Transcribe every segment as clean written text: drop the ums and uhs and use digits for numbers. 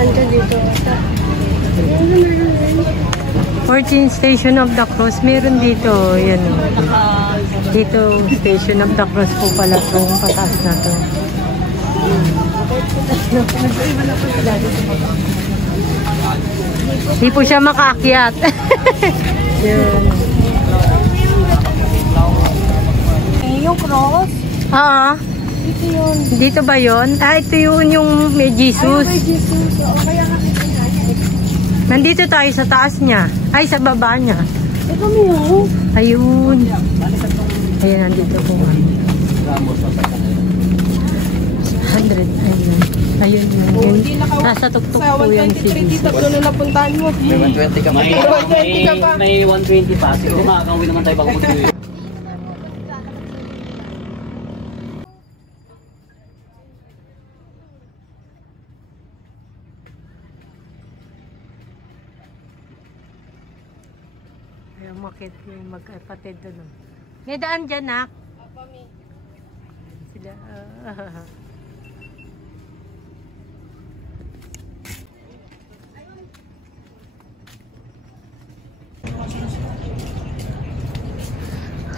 Nandiyan dito. 14 Station of the Cross. Meron dito. Yan o. Dito, Station of the Cross po pala itong pataas na to. Hindi po siya makaakyat. Yun. Yung cross? Ah, Dito yun. dito ba yun? Ah, ito yun yung may Jesus. Ay, Jesus. O, kaya nakita na. Nandito tayo sa taas niya. Ay, sa baba niya. Ito mo. Ayun. Ayun, nandito po. 100. Ayun. Ayun yun. Nasa tuktok po yung si Jesus. Doon na napuntahan mo. May 120 ka pa. May 120 ka pa. May 120 pa. Siguro makakauwi naman tayo bago mag-uwi. Ayaw makit yung magkapatid doon. May daan dyan, nak? Sila.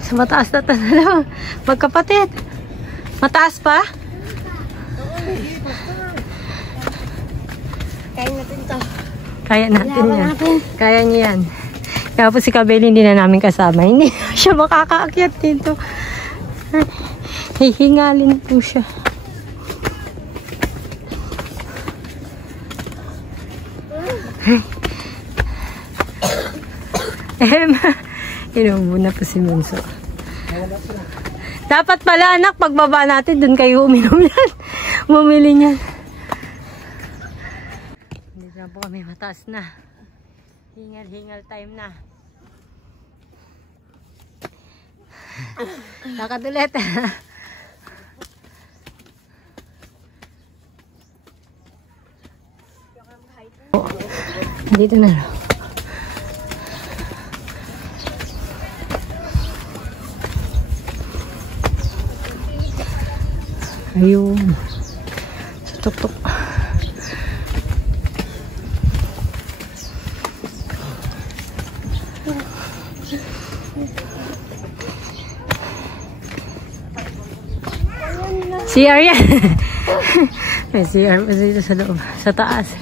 Sa mataas na ito na magkapatid. Mataas pa? Kaya natin to. Kaya natin yan. Kaya niya yan. Kaya po si Kabeli hindi na namin kasama. Hindi na siya makakaakyat dito. Hihingalin po siya. Inuubo na po si Bunso. Dapat pala anak, pagbaba natin, dun kayo uminom yan. Bumili niyan. Hindi na po kami mataas na. Hingal-hingal time na. Lakad ulit. Dito na. Ayun. Sa tuktok. CR yan. May CR pa dito sa loob. Sa taas.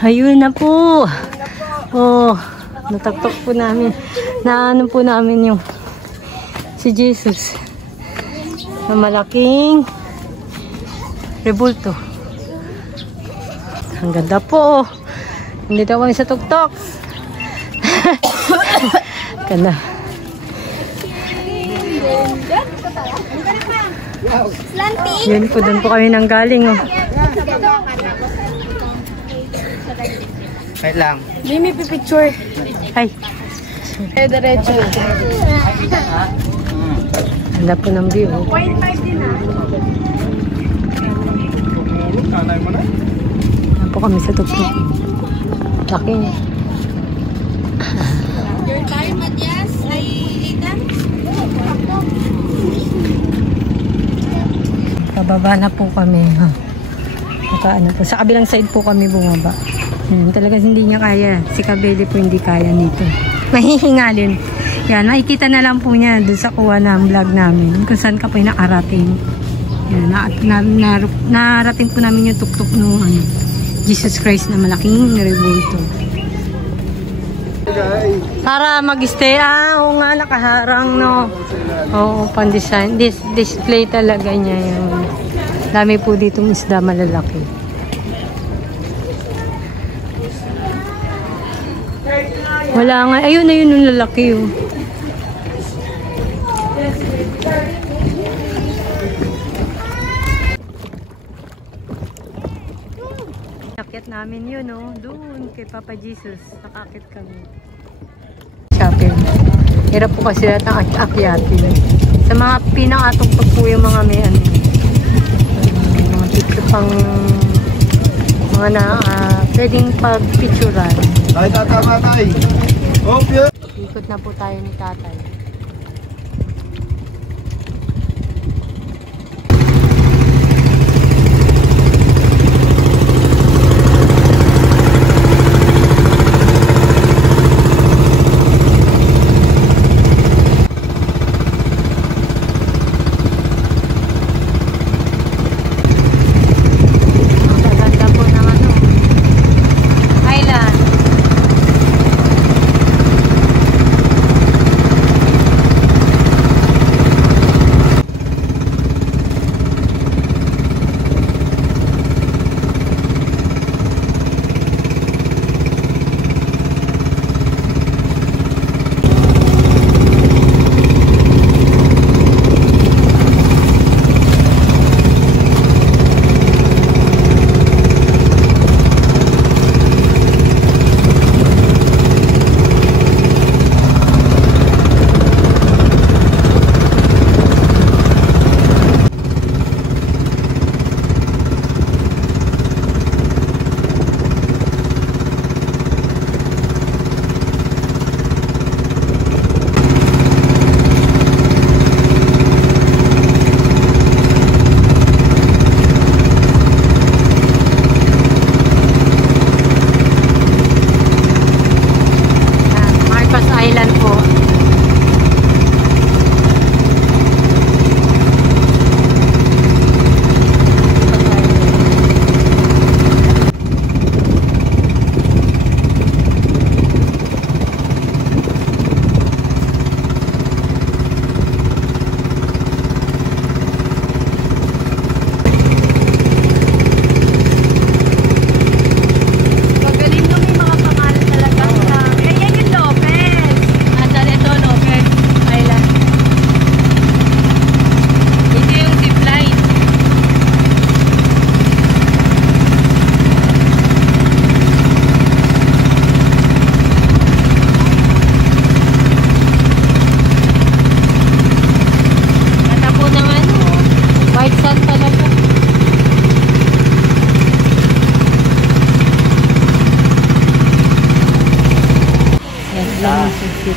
Ayun na po. Oh, nataktok po namin. Naano po namin yung si Jesus. Na malaking rebulto. Ang ganda po. Hindi daw kami sa tuktok. Ganda. Yun po, doon po kami nang galing. Oh. Wait lang. Mimi, pipicture. Ay. Diretso. Ganda po ng view. 0.5 din ah. Yan po kami sa tuktok. Laki niya. Your time, Matias, ay Ethan? Pababa na po kami. Ano po. Sa kabilang side po kami bumaba. Talagang hindi niya kaya. Si Kabeli po hindi kaya nito. Mahihingalin. Yan, makikita na lang po niya doon sa kuha ng vlog namin. Kung saan ka po yung nakarating. Yan, narating po namin yung tuktok ng Jesus Christ na malaking rebulto. Para mag-stay. Oo nga, nakaharang, no? Oo, pan-design. Display talaga niya yung dami po dito isda malalaki. Wala nga. Ayun na yun yung lalaki, oh. Nakit namin yun, oh. Doon kay Papa Jesus. Nakakit kami. Shopping. Hirap po kasi lahat ng akyatin. Sa mga pinakatugtog po yung mga may ano. Mga picture pang mga na pwedeng pag-picturean. Ay, tatama tayo. Okay. Ikot na po tayo ni tatay.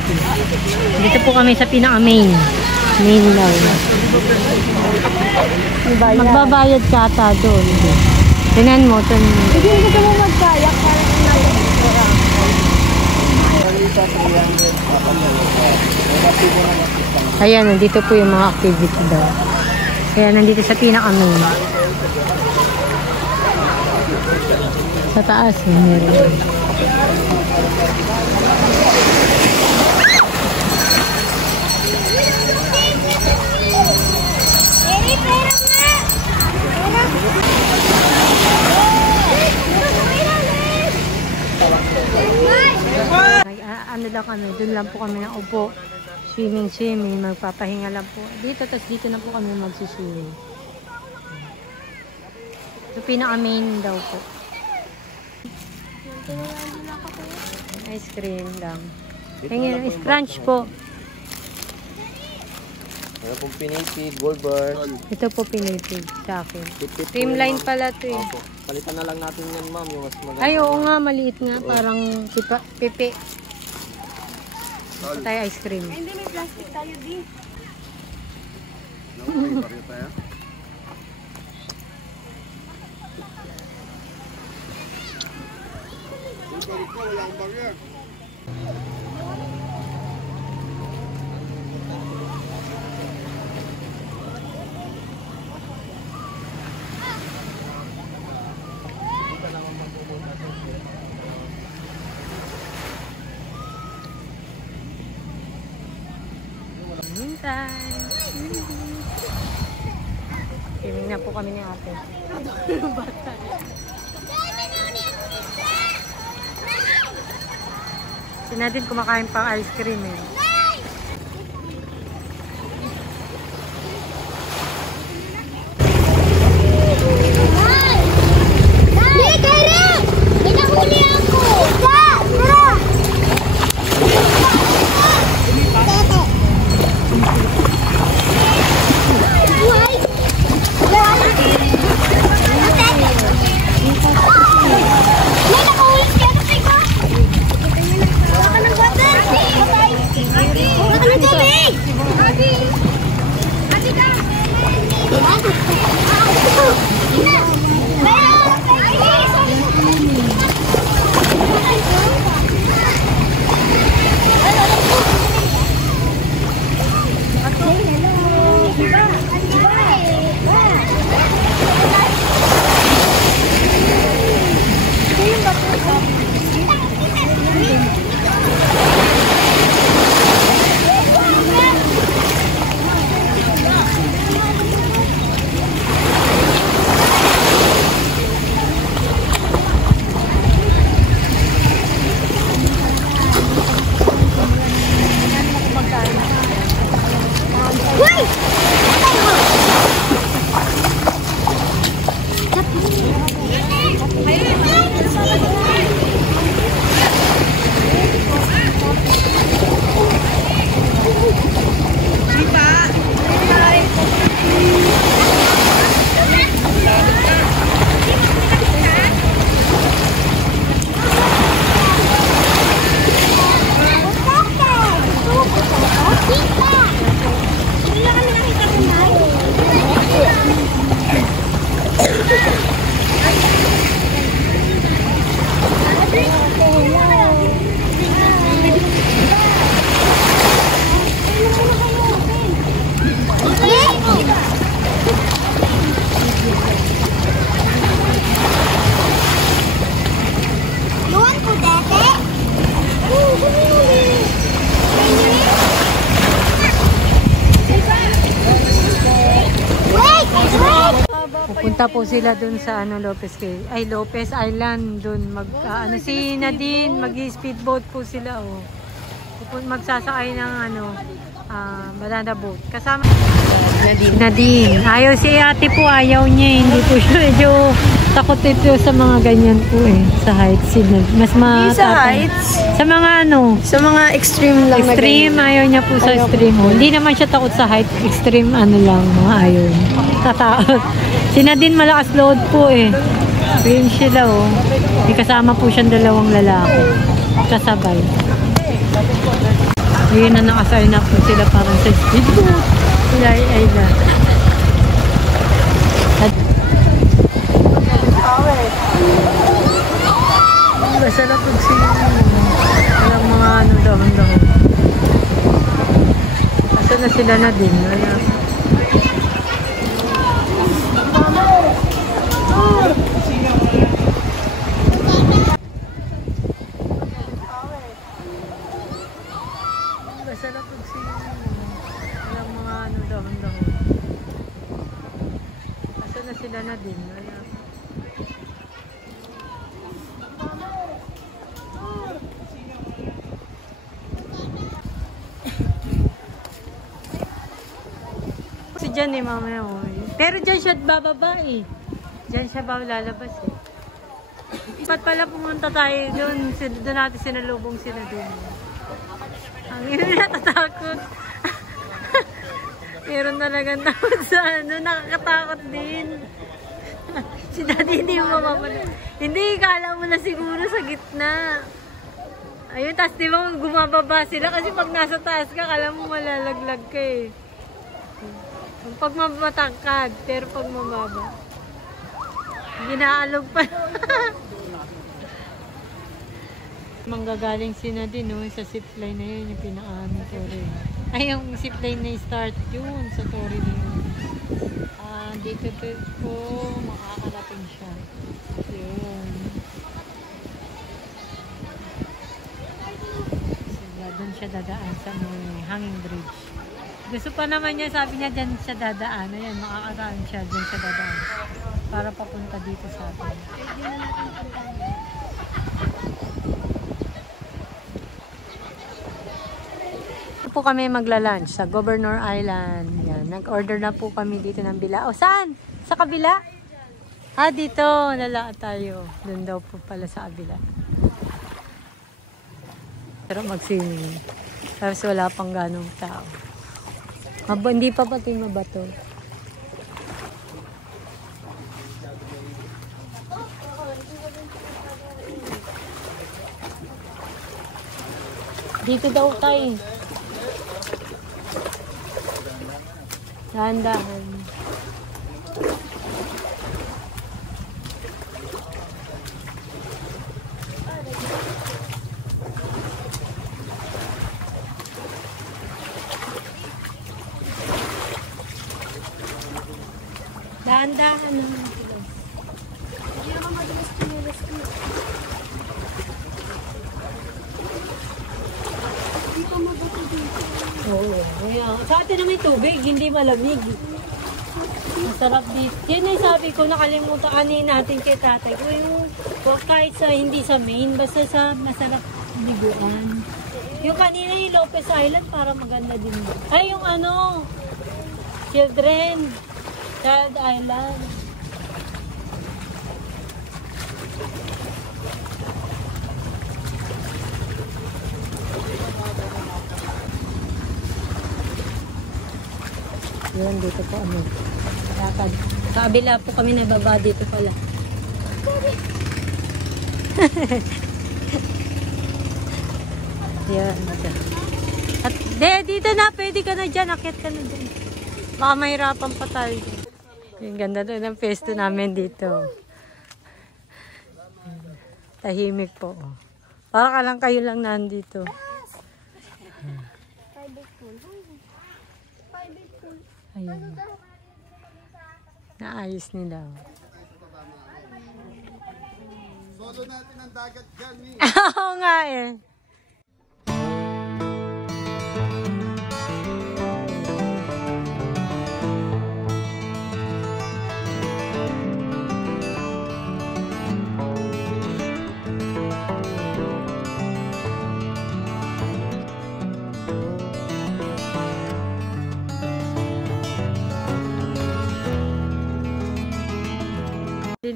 activity. Dito po kami sa pinaka-main. Main daw. Magbabayad ka ata doon. Tingnan mo. Sige, gusto mo magkayak para Ayan, nandito po yung mga activity daw. Kaya nandito sa pinaka-main. Sa taas, meron. Ano lang kami, dun lang po kami ng upo. Swimming, magpapahinga lang po. Dito, tas dito na po kami magsuswimming. So, pinaka-main daw po. Ice cream lang. Tingin, scrunch po. Meron pong pinipig, gold bar. Ito po pinipig sa akin. Creamline pala to eh. Palitan na lang natin yan, ma'am. Yung mas maganda. Ay, oo nga, maliit nga. Parang pipi. Ito tayo ice cream. Hindi, may plastic tayo din. Swimming na po kami ni ate. Si Nadine kumakain pa ice cream eh. Pupunta po sila dun sa Lopez Island dun si Nadine mag-speedboat po sila magsasakay ng banana boat kasama Nadine. Ayaw si ate po, ayaw niya, hindi po siya medyo takot ito sa mga ganyan po sa heights. Mas Sa heights? Sa mga Sa mga extreme lang na extreme, ayaw niya po sa extreme. Hindi naman siya takot sa height, extreme lang, ayaw niya. Tatakot. Si Nadine malakas load po Yun sila May kasama po siyang dalawang lalaki. Kasabay. Ngayon na nakasign up po sila parang sa speedboat. Sila ay Ayla. At masarap pag sila. Walang mga ano dahon-dahon. Asa na sila na din. Wala. Masarap pag sila. Walang mga ano dahon-dahon. Asa na sila na din. Wala. Si dyan eh mamaya mo. Pero dyan siya bababa eh. Dyan siya lalabas eh. Ba't pala pumunta tayo doon? Doon natin sinalubong sila doon. Ang ina natatakot. Meron talagang takot sa ano. Nakakatakot din. Si Daddy hindi mo mapapala. Hindi, kala mo na siguro sa gitna. Ayun, tas di ba gumababa sila kasi pag nasa taas ka, kala mo malalaglag ka eh. Pag mamatangkad, pero pag mababa, ginaalog pa. Manggagaling sina din, no? Sa zipline na yun, yung pinakaano Torre. Ay, yung zipline na start yun sa Torre na yun. Dito po, makakarating siya. Yun. Doon siya dadaan sa may hanging bridge. Gusto pa naman niya, sabi niya dyan siya dadaan. Ayan, makakaraan siya, dyan siya dadaan. Para papunta dito sa atin. Ito po kami magla-lunch sa Governor Island. Yan, nag-order na po kami dito ng bilao. Saan? Sa kabila? Dito. Lala tayo. Doon daw po pala sa kabila. Pero mag-swimming. Tapos wala pang ganong tao. Hindi pa pati mabato. Dito daw tayo. Dahan-dahan. Dahan-dahan naman sila. Hindi naman madalas pinilas ko. Hindi pa mabato dito. Oo. Sa atin na may tubig, hindi malamig. Masarap dito. Yan ay sabi ko, nakalimutan kanin natin kay tatay ko. Yung kahit sa hindi sa main, basta sa masarap liguan. Yung kanina yung Lopez Island, para maganda din. Ay, yung ano, Children. Child Island. Yun, dito po ano. Lakad. Sa kabila po kami nababa dito pala. Yan. At dito na, pwede ka na dyan. Akit ka na dyan. Baka mahirapan pa tayo. Yung ganda doon ng pesto namin dito. Tahimik po. Para ka lang kayo lang nandito. Ayun. Naayos nila. Solo natin ang dagat dyan eh. Oo nga eh.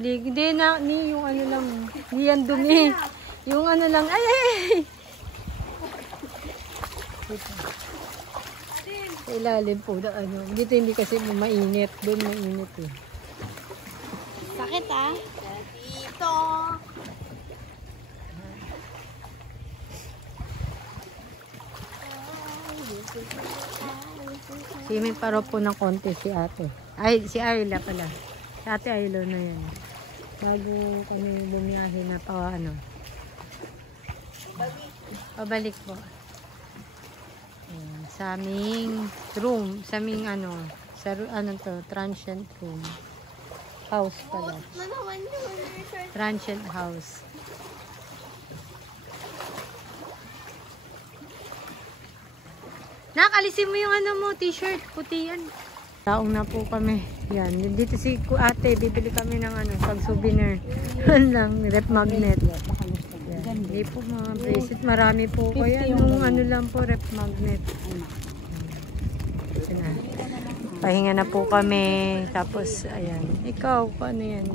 Hindi na, yung ano lang, hindi yan dumi. Yung ano lang, ay! Sa ilalim po na ano. Dito hindi kasi mainit. Doon mainit eh. Sakit ah. Dito. Swimming pa raw po ng konti si ate. Ay, si Ayla pala. Si ate Ayla na yan. Bago kami bumiyahe na pa ano. Pabalik po. Ayan, sa aming room. Sa aming ano. Sa ano to, transient room. House pala. Transient house. Nakalisin mo yung ano mo, t-shirt, puti yan. Taong na po kami. Yan, dito si ate, bibili kami ng ano, pag souvenir. Lang, rep magnet. Yan, hindi po mga bracelet, marami po kaya. Nung ano lang po, rep magnet. Yan. Pahinga na po kami. Tapos, ayan. Ikaw, kung ano yan?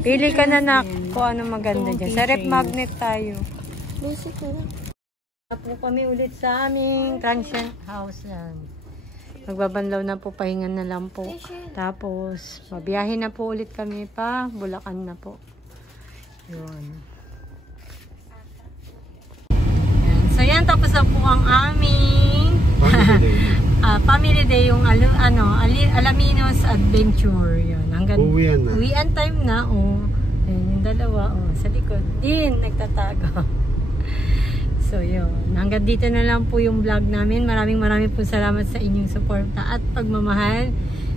Pili ka na nak, kung ano maganda dyan. Sa rep magnet tayo. Basic na lang. Na po kami ulit sa aming transient house yan. Magbabanlaw na po, pahingan na lang po. Tapos, mabiyahe na po ulit kami pa. Bulacan na po. Yun. Yan. So yan, tapos na po ang aming family day, yung Alaminos Adventure. Yun. Hanggang Uwian na. uwian time na. Oh. Yan, yung dalawa. Oh. Sa likod din, nagtatago. So yun, hanggang dito na lang po yung vlog namin. Maraming po salamat sa inyong suporta at pagmamahal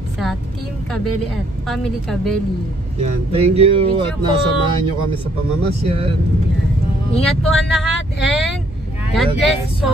sa Team Cabelli at Family Cabelli. Yan, thank you. Thank you At po. nasamahan nyo kami sa pamamasyan. Yan. Ingat po ang lahat and God bless po.